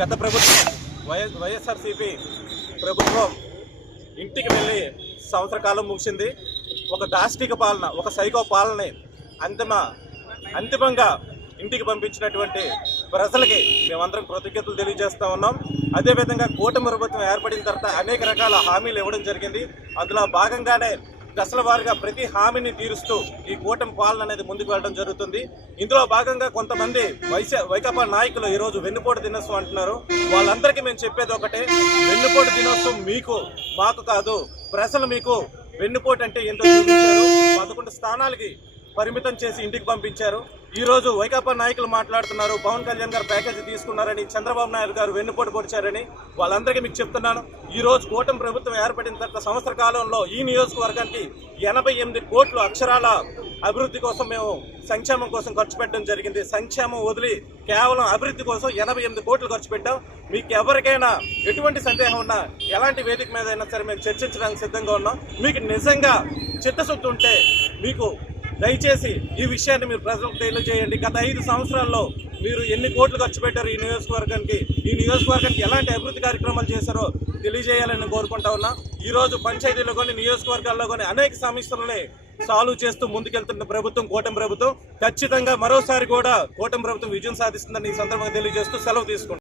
గత ప్రభుత్వం వైఎస్ వైఎస్ఆర్సీపీ ప్రభుత్వం ఇంటికి వెళ్ళి సంవత్సర కాలం ముగిసింది. ఒక దాష్టిక పాలన ఒక సైకో పాలనని అంతిమ అంతిమంగా ఇంటికి పంపించినటువంటి ప్రజలకి మేమందరం కృతజ్ఞతలు తెలియజేస్తూ ఉన్నాం. అదేవిధంగా కూటమి ప్రభుత్వం ఏర్పడిన తర్వాత అనేక రకాల హామీలు ఇవ్వడం జరిగింది. అందులో భాగంగానే దశల వారీగా ప్రతి హామీని తీరుస్తూ ఈ కూటమి పాలన అనేది ముందుకు వెళ్ళడం జరుగుతుంది. ఇందులో భాగంగా కొంతమంది వైసీ వైకాపా నాయకులు ఈరోజు వెన్నుపోటు దినోత్సవం అంటున్నారు. వాళ్ళందరికీ మేము చెప్పేది ఒకటే వెన్నుపోటు దినోత్సవం మీకు మాకు కాదు ప్రజలు మీకు వెన్నుపోటు అంటే ఏంటో చూపించారు. పదకొండు స్థానాలకి పరిమితం చేసి ఇంటికి పంపించారు. ఈరోజు వైకాపా నాయకులు మాట్లాడుతున్నారు. పవన్ కళ్యాణ్ గారు ప్యాకేజీ తీసుకున్నారని చంద్రబాబు నాయుడు గారు వెన్నుపోటు పొడిచారని వాళ్ళందరికీ మీకు చెప్తున్నాను. ఈ రోజు కూటమి ప్రభుత్వం ఏర్పడిన తర్వాత సంవత్సర కాలంలో ఈ నియోజకవర్గానికి ఎనభై ఎనిమిది కోట్లు అక్షరాల అభివృద్ధి కోసం మేము సంక్షేమం కోసం ఖర్చు పెట్టడం జరిగింది. సంక్షేమం వదిలి కేవలం అభివృద్ధి కోసం ఎనభై ఎనిమిది కోట్లు ఖర్చు పెట్టాం. మీకు ఎవరికైనా ఎటువంటి సందేహం ఉన్నా ఎలాంటి వేదిక మీద అయినా సరే మేము చర్చించడానికి సిద్ధంగా ఉన్నాం. మీకు నిజంగా చిత్తశుద్ధి ఉంటే మీకు దయచేసి ఈ విషయాన్ని మీరు ప్రజలకు తెలియజేయండి. గత ఐదు సంవత్సరాల్లో మీరు ఎన్ని కోట్లు ఖర్చు పెట్టారు ఈ నియోజకవర్గానికి? ఈ నియోజకవర్గానికి ఎలాంటి అభివృద్ధి కార్యక్రమాలు చేశారో తెలియజేయాలని కోరుకుంటా ఉన్నా. ఈరోజు పంచాయతీలో కానీ నియోజకవర్గాల్లో కానీ అనేక సమస్యలని సాల్వ్ చేస్తూ ముందుకెళ్తున్న ప్రభుత్వం కూటమి ప్రభుత్వం. ఖచ్చితంగా మరోసారి కూడా కూటమి ప్రభుత్వం విజయం సాధిస్తుందని ఈ సందర్భంగా తెలియజేస్తూ సెలవు తీసుకుంటాం